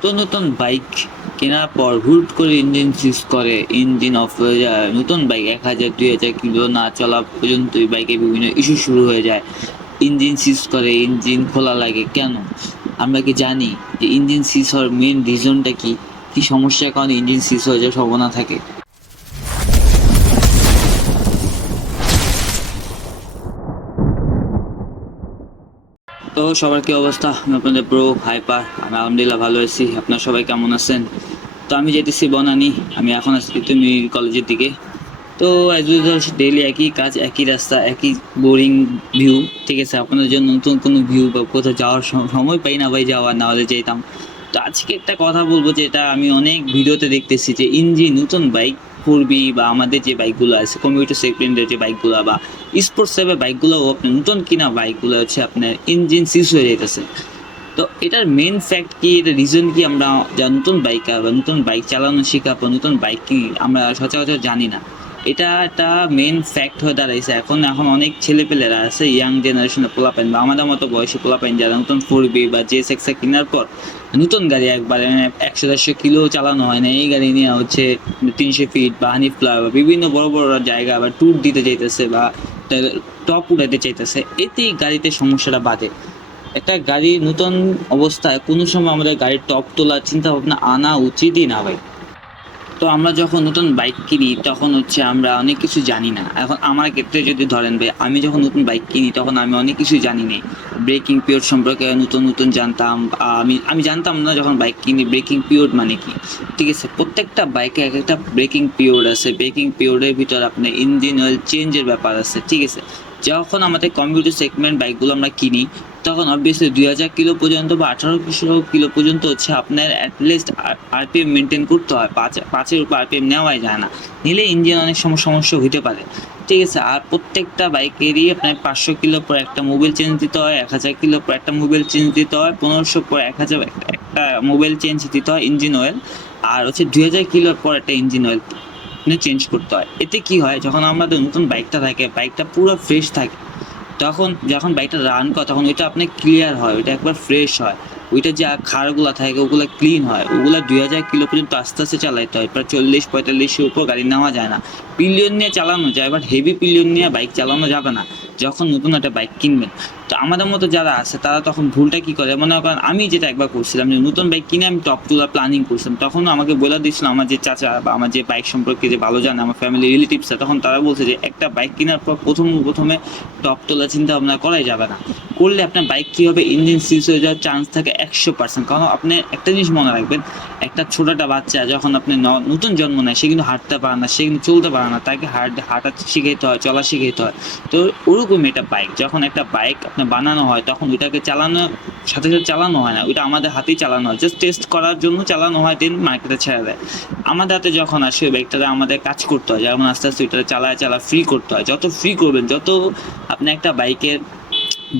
নতুন নতুন বাইক কেনার পর হুট করে ইঞ্জিন সিজ করে ইঞ্জিন অফ হয়ে যায়। নতুন বাইক এক হাজার, দুই হাজার কিলো না চলা পর্যন্ত বাইকে বিভিন্ন ইস্যু শুরু হয়ে যায়। ইঞ্জিন সিজ করে ইঞ্জিন খোলা লাগে। কেন? আমরা কি জানি যে ইঞ্জিন সিজ হওয়ার মেন রিজনটা কি? কী সমস্যার কারণে ইঞ্জিন সিজ হয়ে যাওয়ার সম্ভাবনা থাকে। তো সবার কি অবস্থা? আমি আপনাদের ব্রো হাইপার আমি আলহামদুলিল্লাহ ভালো আছি। আপনার সবাই কেমন আছেন? তো আমি যেতেছি বনানি, আমি এখন আসছি তুমি কলেজের দিকে। তো অ্যাজ ইউজুয়াল ডেইলি একই কাজ, একই রাস্তা, একই বোরিং ভিউ ঠিক আছে? আপনাদের জন্য নতুন কোনো ভিউ বা কোথাও যাওয়ার সময় পাই না ভাই, যাওয়ার না হলে যেতাম। তো আজকে একটা কথা বলব, যেটা আমি অনেক ভিডিওতে দেখতেছি, যে ইঞ্জিন নতুন বাইক পূর্বী বা আমাদের যে বাইকগুলো আছে কমিউটার সেগমেন্টের যে বাইকগুলো বা স্পোর্টস টাইপের বাইকগুলো আপনার নতুন কিনা বাইকগুলো হচ্ছে আপনার ইঞ্জিন সিজ হয়ে যাইতেছে। তো এটার মেন ফ্যাক্ট কি এটা রিজন কি আমরা যা নতুন বাইকার বা নতুন বাইক চালানো শেখা বা নতুন বাইক কি আমরা সচরাচর জানি না। এটা একটা মেন ফ্যাক্ট হয়ে দাঁড়াইছে। এখন এখন অনেক ছেলেপেলেরা আছে ইয়াং জেনারেশনের পোলাপাইন বা আমাদের মতো বয়সী পোলাপাইন যারা নতুন ফোর বি বা জে সেক্সা কেনার পর নতুন গাড়ি একবার একশো দেড়শো কিলো চালানো হয় না। এই গাড়ি নিয়ে হচ্ছে তিনশো ফিট বা হানি ফ্লাওয়ার বা বিভিন্ন বড় বড় জায়গা বা ট্যুর দিতে চাইতেছে বা টপ উঠাইতে চাইতেছে। এতেই গাড়িতে সমস্যাটা বাধে। একটা গাড়ি নতুন অবস্থায় কোনো সময় আমাদের গাড়ির টপ তোলার চিন্তা ভাবনা আনা উচিতই না ভাই। তো আমরা যখন নতুন বাইক কিনি, তখন হচ্ছে আমরা অনেক কিছু জানি না। এখন আমার ক্ষেত্রে যদি ধরেন ভাই, আমি যখন নতুন বাইক কিনি, তখন আমি অনেক কিছু জানি না। ব্রেকিং পিরিয়ড সম্পর্কে নতুন নতুন জানতাম। আমি আমি জানতাম না যখন বাইক কিনি ব্রেকিং পিরিয়ড মানে কি? ঠিক আছে, প্রত্যেকটা বাইকে এক একটা ব্রেকিং পিরিয়ড আছে। ব্রেকিং পিরিয়ডের ভিতর আপনার ইঞ্জিন অয়েল চেঞ্জের ব্যাপার আছে, ঠিক আছে? যখন আমাদের কম্পিউটার সেগমেন্ট বাইকগুলো আমরা কিনি, তখন অবভিয়াসলি দুই হাজার কিলো পর্যন্ত বা আঠারোশো কিলো পর্যন্ত হচ্ছে আপনার অ্যাটলিস্ট আরপিএম মেনটেন করতে হয়। পাঁচ, পাঁচের উপর আরপিএম নেওয়াই যায় না। নিলে ইঞ্জিন অনেক সময় সমস্যা হতে পারে। ঠিক আছে, আর প্রত্যেকটা বাইকেরই আপনার পাঁচশো কিলো পর একটা মোবাইল চেঞ্জ দিতে হয়, এক হাজার কিলো পর একটা মোবাইল চেঞ্জ দিতে হয়, পনেরোশো পর এক হাজার, একটা মোবাইল চেঞ্জ দিতে হয় ইঞ্জিন অয়েল আর হচ্ছে দুই হাজার কিলোর পর একটা ইঞ্জিন অয়েল চেঞ্জ করতে হয়। এতে কি হয়? যখন আমাদের নতুন বাইকটা থাকে বাইকটা পুরো ফ্রেশ থাকে, তখন যখন বাইকটা রান করে, তখন ওইটা আপনার ক্লিয়ার হয়, ওইটা একবার ফ্রেশ হয়। ওইটা যে খাড়গুলো থাকে, ওগুলো ক্লিন হয়। ওগুলো দুই হাজার কিলো পর্যন্ত আস্তে আস্তে চালাইতে হয়। প্রায় চল্লিশ, পঁয়তাল্লিশের উপর গাড়ি নেওয়া যায় না। পিলিয়ন নিয়ে চালানো যায় বাট হেভি পিলিয়ন নিয়ে বাইক চালানো যাবে না। যখন নতুন একটা বাইক কিনবেন তো আমাদের মতো যারা আছে, তারা তখন ভুলটা কি করে? মনে করেন আমি যেটা একবার করছিলাম যে, নতুন বাইক কিনে আমি টপ তোলার প্ল্যানিং করছিলাম। তখন আমাকে বলে দিয়েছিল আমার যে চাচা বা আমার যে বাইক সম্পর্কে যে ভালো জানে, আমার ফ্যামিলি রিলেটিভস তখন তারা বলছে যে, একটা বাইক কেনার পর প্রথম, প্রথমে টপ তোলার চিন্তা ভাবনা করাই যাবে না। করলে আপনার বাইক কী হবে? ইঞ্জিন সিজ হয়ে যাওয়ার চান্স থাকে একশো পার্সেন্ট কারণ আপনি একটা জিনিস মনে রাখবেন, একটা ছোটটা বাচ্চা যখন আপনি নতুন জন্ম নেয়, সে কিন্তু হাঁটতে পারে না, সে কিন্তু চলতে পারে না, তাকে হাঁট হাঁটা শিখাইতে হয়, চলা শিখাইতে হয়। তো ওরকমই এটা বাইক যখন একটা বাইক বানানো হয়, তখন ওইটাকে চালানো, সাথে সাথে চালানো হয় না। ওইটা আমাদের হাতেই চালানো হয়। জাস্ট টেস্ট করার জন্য চালানো হয় দেন মার্কেটে ছেড়ে দেয়। আমাদের হাতে যখন আসে, ওই ব্যাগটাতে আমাদের কাজ করতে হয়। যেমন আস্তে আস্তে ওইটা চালায় চালা ফ্রি করতে হয়। যত ফ্রি করবেন, যত আপনি একটা বাইকের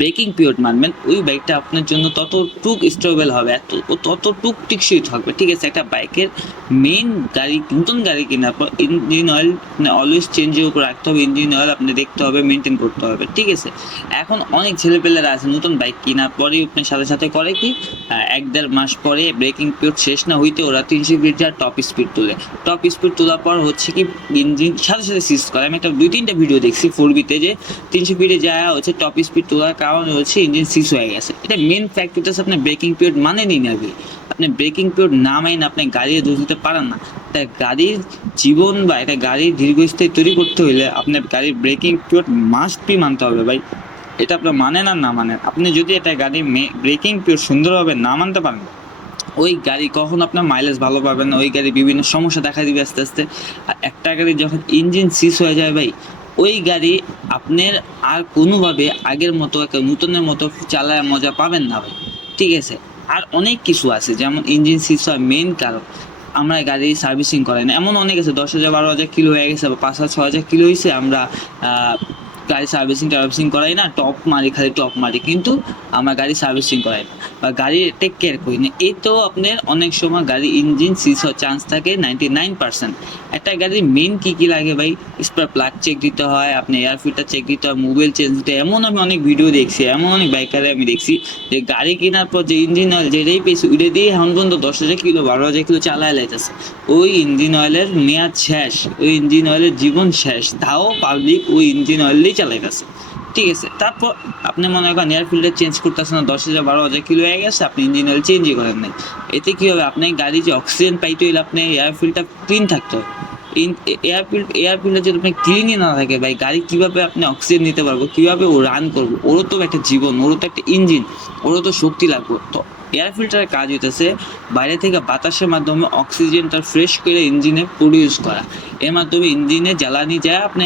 ব্রেকিং পিরিয়ড মানবেন ওই বাইকটা আপনার জন্য ততটুক স্টেবল হবে, এত ও ততটুক টিকসই থাকবে, ঠিক আছে? একটা বাইকের মেইন গাড়ি, নতুন গাড়ি কেনার পর ইঞ্জিন অয়েল মানে অলওয়েজ চেঞ্জের উপর রাখতে হবে ইঞ্জিন অয়েল আপনি দেখতে হবে মেনটেন করতে হবে, ঠিক আছে? এখন অনেক ছেলেপেলেরা আছে নতুন বাইক কেনার পরেই, আপনার সাথে সাথে করে কি এক দেড় মাস পরে ব্রেকিং পিরিয়ড শেষ না হইতে ওরা তিনশো যা টপ স্পিড তোলে। টপ স্পিড তোলার পর হচ্ছে কি ইঞ্জিন সাথে সাথে সিজ করে। আমি একটা দুই তিনটা ভিডিও দেখছি ফোর বিতে যে তিনশো ফিটে যা হচ্ছে টপ স্পিড তোলার কারণে হচ্ছে ইঞ্জিন সিজ হয়ে গেছে। এটা মেন ফ্যাক্ট হচ্ছে আপনার ব্রেকিং পিরিয়ড মানে নিন আগে। আপনি ব্রেকিং পিরিয়ড না মাইন আপনি গাড়ি দোষ দিতে পারেন না। তা গাড়ির জীবন বা একটা গাড়ির দীর্ঘস্থায়ী তৈরি করতে হলে আপনার গাড়ির ব্রেকিং পিরিয়ড মাস্ট বি মানতে হবে ভাই। এটা আপনার মানেন আর না মানেন। আপনি যদি একটা গাড়ি ব্রেকিং পিরিয়ড সুন্দরভাবে না মানতে পারেন, ওই গাড়ি কখন আপনার মাইলেজ ভালো পাবেন ওই গাড়ি বিভিন্ন সমস্যা দেখা দিবে আস্তে আস্তে। আর একটা গাড়ি যখন ইঞ্জিন সিজ হয়ে যায় ভাই ওই গাড়ি আপনার আর কোনোভাবে আগের মতো একটা নতুনের মতো চালায় মজা পাবেন না ভাই। ঠিক আছে? আর অনেক কিছু আছে, যেমন ইঞ্জিন সিস হয় মেন কারণ আমরা গাড়ি সার্ভিসিং করাই না। এমন অনেক আছে, দশ হাজার, বারো হাজার কিলো হয়ে গেছে বা পাঁচ হাজার ছ হাজার কিলো হয়েছে আমরা গাড়ি সার্ভিসিং টার্ভিসিং করাই না টপ মারি খালি টপ মারি কিন্তু আমার গাড়ি সার্ভিসিং করাই না। বা গাড়ি টেক কেয়ার করি না। এই তো আপনার অনেক সময় গাড়ি ইঞ্জিন সিজ চান্স থাকে নাইনটি নাইন পার্সেন্ট একটা গাড়ির মেন কী কী লাগে ভাই? স্পার প্লাগ চেক দিতে হয়, আপনি এয়ার ফিল্টার চেক দিতে হয় মোবাইল চেঞ্জ দিতে হয়। এমন আমি অনেক ভিডিও দেখছি, এমন অনেক বাইকারে আমি দেখছি যে গাড়ি কেনার পর যে ইঞ্জিন অয়েল যেটাই পেয়েছি ওইটা দিয়ে এখন পর্যন্ত দশ হাজার কিলো, বারো হাজার কিলো চালায় লাইতেছে। ওই ইঞ্জিন অয়েলের মেয়াদ শেষ, ওই ইঞ্জিন অয়েলের জীবন শেষ। তাও পাবলিক ওই ইঞ্জিন অয়েল চালাইতেছে। ঠিক আছে, তারপর আপনি মনে করেন এয়ার ফিল্টার চেঞ্জ করতেছেন, দশ হাজার বারো হাজার কিলো হয়ে গেছে, আপনি ইঞ্জিন অয়েল চেঞ্জই করেন নাই। এতে কী হবে? আপনার গাড়ি যে অক্সিজেন পাইতে হইলে আপনি এয়ার ফিল্টার ক্লিন থাকতে হবে। এয়ার ফিল্ড এয়ার ফিল্টার যদি আপনি ক্লিনই না থাকে, ভাই, গাড়ি কীভাবে আপনি অক্সিজেন নিতে পারব? কীভাবে ও রান করব? ওরও তো একটা জীবন, ওরও তো একটা ইঞ্জিন ওরও তো শক্তি লাগবে। তো এয়ার ফিল্টারের কাজ হইতেছে বাইরে থেকে বাতাসের মাধ্যমে অক্সিজেনটা ফ্রেশ করে ইঞ্জিনে প্রডিউস করা। এর মাধ্যমে ইঞ্জিনে জ্বালানি যায়, আপনি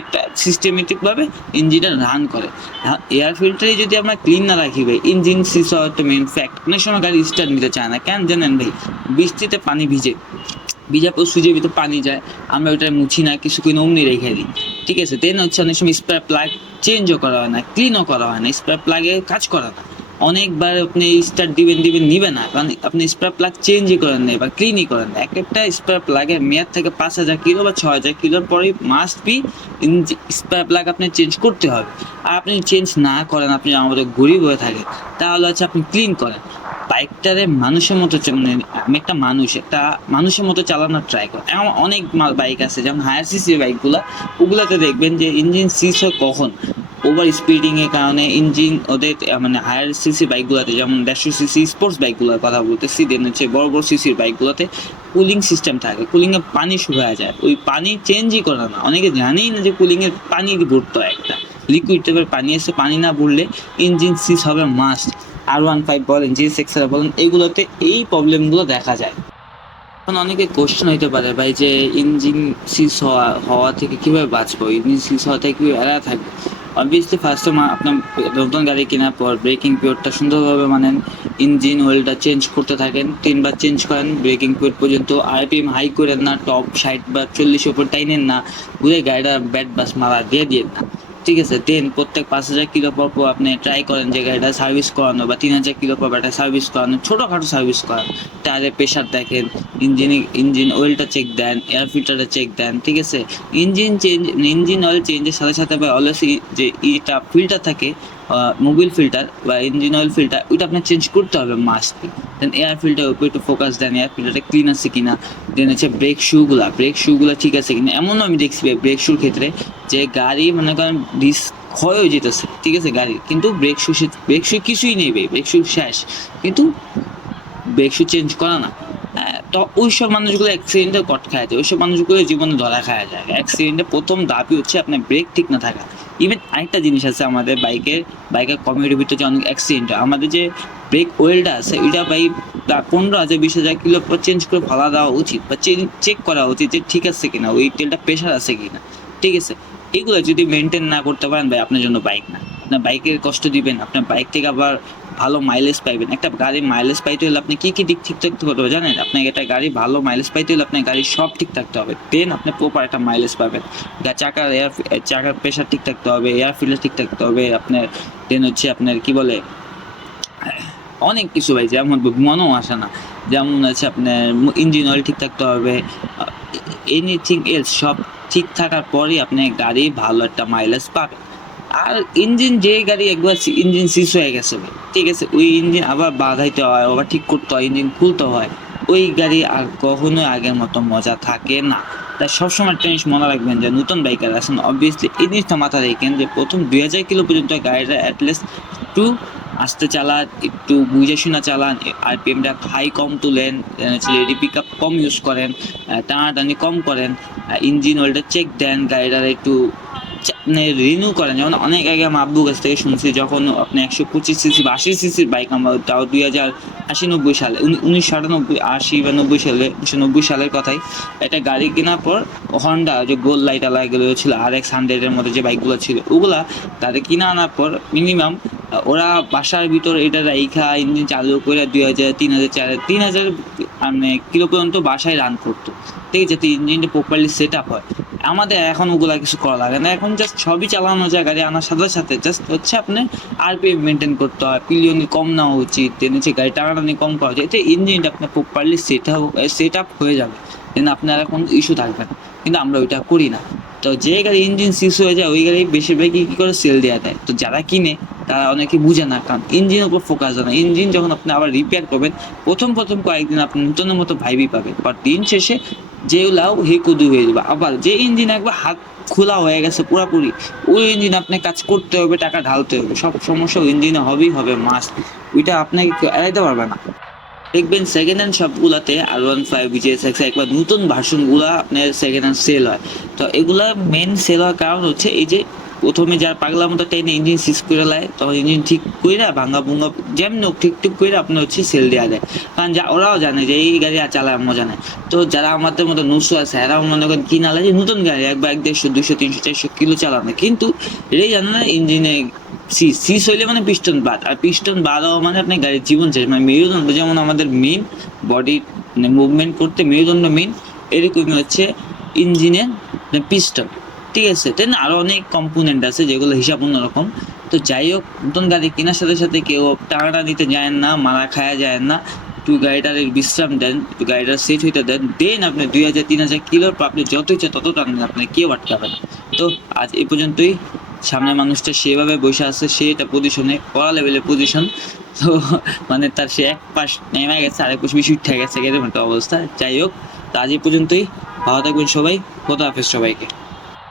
একটা সিস্টেমেটিকভাবে ইঞ্জিনটা রান করে। এয়ার ফিল্টারে যদি আমরা ক্লিন না রাখি ভাই, ইঞ্জিন সিস একটা মেন ফ্যাক্ট অনেক সময় গাড়ি স্টার্ট নিতে চায় না। কেন জানেন ভাই? বৃষ্টিতে পানি ভিজে, ভিজা পর সুজের ভিতরে পানি যায়, আমরা ওটা মুছি না কিছু কিনে অমনি রেখে দিই। ঠিক আছে? দেন হচ্ছে অনেক সময় স্প্রে প্লাগ চেঞ্জও করা হয় না ক্লিনও করা হয় না স্প্রে প্লাগে কাজ করা না। অনেকবার আপনি স্টার্ট দিবেন দিবেন, নিবে না। কারণ আপনি স্প্রে প্লাগ চেঞ্জই করেন না বা ক্লিনই করেন না। এক একটা স্প্রে প্লাগের মেয়াদ থেকে পাঁচ হাজার কিলো বা ছ হাজার কিলোর পরে মাস্ট বি স্প্রে প্লাগ আপনি চেঞ্জ করতে হবে। আর আপনি চেঞ্জ না করেন, আপনি আমাদের গরিব হয়ে থাকেন, তাহলে হচ্ছে আপনি ক্লিন করেন। বাইকটারে মানুষের মতো মানে আমি একটা মানুষ, একটা মানুষের মতো চালানোর ট্রাই করি এমন অনেক বাইক আছে, যেমন হায়ার সিসির বাইকগুলো ওগুলাতে দেখবেন যে ইঞ্জিন সিজ হয় কখন? ওভার স্পিডিং এর কারণে ইঞ্জিন ওদের মানে হায়ার সিসি বাইকগুলোতে যেমন দেড়শো সিসি স্পোর্টস বাইকগুলোর কথা বলতেছি দেন হচ্ছে বড় বড় সিসির বাইকগুলোতে কুলিং সিস্টেম থাকে। কুলিংয়ে পানি শুকায় যায়। ওই পানি চেঞ্জই করে না। অনেকে জানেই না যে কুলিং এর পানি ভরতে হয় একটা লিকুইড টাইপের পানি এসে পানি না ভরলে ইঞ্জিন সিজ হবে মাস্ট আর ওয়ান ফাইভ বলেন জি সিক্স বলেন এইগুলোতে এই প্রবলেমগুলো দেখা যায়। এখন অনেকে কোশ্চেন হইতে পারে, ভাই, যে ইঞ্জিন সিজ হওয়া হওয়া থেকে কীভাবে বাঁচবো? ইঞ্জিন সিজ হওয়া থেকে কীভাবে এড়া থাকবে? অবভিয়াসলি ফার্স্টে আপনার নতুন গাড়ি কেনার পর ব্রেকিং পিরিয়ডটা সুন্দরভাবে মানেন ইঞ্জিন ওয়েলটা চেঞ্জ করতে থাকেন, তিনবার চেঞ্জ করেন ব্রেকিং পিরিয়ড পর্যন্ত আরপিএম হাই করেন না টপ ষাট বা চল্লিশ ওপর টাইনেন না, ঘুরে গাড়িটা ব্যাট বাস মারা দিয়ে দিয়ে না। ঠিক আছে দেন প্রত্যেক পাঁচ হাজার কিলো পর আপনি ট্রাই করেন যে গাড়িটা সার্ভিস করানো বা তিন হাজার কিলো পর একটা সার্ভিস করানো, ছোটোখাটো সার্ভিস করান। টায়ারের প্রেশার দেখেন ইঞ্জিনে ইঞ্জিন অয়েলটা চেক দেন এয়ার ফিল্টারটা চেক দেন, ঠিক আছে? ইঞ্জিন চেঞ্জ ইঞ্জিন অয়েল চেঞ্জের সাথে সাথে বা অলওয়েজ যে এটা ফিল্টার থাকে মোবিল ফিল্টার বা ইঞ্জিন অয়েল ফিল্টার ওইটা আপনার চেঞ্জ করতে হবে মাস্ট দেন এয়ার ফিল্টার উপরে একটু ফোকাস দেন এয়ার ফিল্টারটা ক্লিন আছে কিনা। দেন হচ্ছে ব্রেক শুগুলা ব্রেক শুগুলা ঠিক আছে কিনা? এমনও আমি দেখছি ব্রেক শুর ক্ষেত্রে যে গাড়ি মনে করেন ডিস ক্ষয় হয়ে যেতেছে, ঠিক আছে, গাড়ি। কিন্তু ব্রেক শু ব্রেক শু কিছুই নেই ভাই ব্রেক শু শেষ। কিন্তু ব্রেক শু চেঞ্জ করা না। তো ওইসব মানুষগুলো অ্যাক্সিডেন্টে কট খায় যায়, ওইসব মানুষগুলো জীবনে ধরা খাওয়া যায়। অ্যাক্সিডেন্টে প্রথম দাবি হচ্ছে আপনার ব্রেক ঠিক না থাকা। ইভেন আরেকটা জিনিস আছে আমাদের বাইকের বাইকের কমিউনিটির ভিতরে যে অনেক অ্যাক্সিডেন্ট আমাদের যে ব্রেক ওয়েলটা আছে, ওইটা ভাই পনেরো হাজার, বিশ হাজার কিলো চেঞ্জ করে ফালা দেওয়া উচিত বা চেক করা উচিত যে ঠিক আছে কিনা, ওই তেলটা প্রেশার আছে কিনা। ঠিক আছে? এগুলো যদি মেনটেন না করতে পারেন ভাই, আপনার জন্য বাইক না। আপনার বাইকের কষ্ট দিবেন, আপনার বাইক থেকে আবার ভালো মাইলেজ পাইবেন। একটা গাড়ির মাইলেজ পাইতে হলে আপনি কি কি দিক ঠিক থাকতে হবে জানেন? আপনাকে একটা গাড়ি ভালো মাইলেজ পাইতে হলে আপনার গাড়ি সব ঠিক থাকতে হবে। দেন আপনি প্রপার একটা মাইলেজ পাবেন। চাকার এয়ার চাকার প্রেশার ঠিক থাকতে হবে এয়ার ফিল্টার ঠিক থাকতে হবে, আপনার দেন হচ্ছে আপনার কি বলে, অনেক কিছু ভাই, যেমন মনেও আসে না। যেমন আছে আপনার ইঞ্জিন অয়েল ঠিক থাকতে হবে এনিথিং এলস সব ঠিক থাকার পরই আপনি গাড়ি ভালো একটা মাইলেজ পাবেন। আর ইঞ্জিন যে গাড়ি একবার ইঞ্জিন সিস হয়ে গেছে ঠিক আছে, ওই ইঞ্জিন আবার বাঁধাইতে হয়, আবার ঠিক করতে হয় ইঞ্জিন খুলতে হয়, ওই গাড়ি আর কখনোই আগের মতো মজা থাকে না। তাই সবসময় একটা জিনিস মনে রাখবেন যে, নতুন বাইকার আছেন অবভিয়াসলি এই জিনিসটা মাথায় রেখেন যে, প্রথম দুই হাজার কিলো পর্যন্ত গাড়িটা অ্যাটলিস্ট একটু আস্তে চালান, একটু বুঝে শোনা চালান আর পিএমটা হাই কম তুলেন রেডি পিক আপ কম ইউজ করেন টানাটানি কম করেন ইঞ্জিন ওয়েলটা চেক দেন, গাড়িটার একটু রিনিউ করেন। যেমন অনেক আগে আমি আব্বুর কাছ থেকে শুনছি, যখন আপনি একশো পঁচিশ সিসি বা আশি সিসির বাইক আমরা তাও দুই হাজার আশি নব্বই সালে, উনি- উনিশশো আটানব্বই আশি বা নব্বই সালে উনিশশো নব্বই সালের কথাই। একটা গাড়ি কেনার পর হন্ডা যে গোল লাইট আলা এগুলো ছিল আর এক্স হান্ড্রেডের মধ্যে যে বাইকগুলো ছিল, ওগুলা তাদের কিনে আনার পর মিনিমাম ওরা বাসার ভিতর এটা রাইখা ইঞ্জিন চালু করে দুই হাজার, তিন হাজার, চার তিন হাজার মানে কিলো পর্যন্ত বাসায় রান করতো। ঠিক আছে যাতে ইঞ্জিনটা প্রপারলি সেট আপ হয়। আমাদের এখন ওগুলা কিছু করা লাগে না। এখন জাস্ট সবই চালানো যায়, গাড়ি আনার সাথে সাথে। জাস্ট হচ্ছে আপনি আরপিএম মেনটেন করতে হয় পিলিয়নি কম নেওয়া উচিত দেন হচ্ছে গাড়ি টানাটানি কম করা উচিত। এতে ইঞ্জিনটা আপনার প্রপারলি সেট সেট আপ হয়ে যাবে। দেন আপনার কোনো ইস্যু থাকবে না। কিন্তু আমরা ওইটা করি না। তো যে গাড়ি ইঞ্জিন সিস হয়ে যায়, ওই গাড়ি বেশিরভাগই কী করে সেল দেওয়া দেয়। তো যারা কিনে, তারা অনেকে বুঝে না, কারণ ইঞ্জিনের উপর ফোকাস দেয় না। ইঞ্জিন যখন আপনি আবার রিপেয়ার করবেন, প্রথম প্রথম কয়েকদিন আপনি নতুনের মতো ভাইবি পাবেন। বাট দিন শেষে যেগুলাও হে কুদু হয়ে যাবে। আবার যে ইঞ্জিন একবার হাত খোলা হয়ে গেছে পুরাপুরি, ওই ইঞ্জিন আপনি কাজ করতে হবে, টাকা ঢালতে হবে। সব সমস্যা ইঞ্জিনে হবেই হবে মাস্ট ওইটা আপনাকে কেউ এড়াইতে পারবে না। দেখবেন সেকেন্ড হ্যান্ড শপগুলোতে আর ওয়ান ফাইভ বিজিএস এক্স একবার নতুন ভার্সনগুলো আপনার সেকেন্ড হ্যান্ড সেল হয়। তো এগুলা মেন সেল হওয়ার কারণ হচ্ছে এই যে প্রথমে যার পাগলা মতো টেনে ইঞ্জিন সিজ করে লায়, তখন ইঞ্জিন ঠিক করে ভাঙ্গা ভুঙ্গা যেমন ঠিক ঠিক করে আপনার হচ্ছে সেল দেওয়া যায়। কারণ যা ওরাও জানে যে এই গাড়ি আর চালায় মজা নেয় তো যারা আমাদের মতো নুসু আছে এরাও মনে করেন কিনা লাগে নতুন গাড়ি একবার এক দেড়শো দুশো তিনশো, চারশো কিলো চালানো কিন্তু এটাই জানে না ইঞ্জিনে সিস সিস হইলে মানে পিস্টন বাদ। আর পিস্টন বাদ হওয়া মানে আপনি গাড়ির জীবন শেষ। মানে মেরুদণ্ড যেমন আমাদের মেন বডি মানে মুভমেন্ট করতে মেরুদণ্ড মেন এরকমই হচ্ছে ইঞ্জিনের পিস্টন ঠিক আছে। তাই না আরও অনেক কম্পোনেন্ট আছে যেগুলো হিসাব অন্যরকম। তো যাই হোক, নতুন গাড়ি কেনার সাথে সাথে কেউ টাকাটা দিতে যায় না, মারা খায়া যায় না। একটু গাড়িটার বিশ্রাম দেন, একটু গাড়িটার সেট হইতে দেন। দেন আপনি দুই হাজার, তিন হাজার পর আপনি যত ইচ্ছা তত টানেন আপনি কেউ আটকাবে না। তো আজ এই পর্যন্তই। সামনে মানুষটা সেভাবে বসে আছে, সে এটা পজিশনে কড়া লেভেলের পজিশন তো মানে তার সে এক পাশ নেমে গেছে, আরেক পাশ বেশি উঠে গেছে, এরকম একটা অবস্থা। যাই হোক, তো আজ এই পর্যন্তই। ভালো থাকবেন সবাই। খোদা হাফেজ সবাইকে।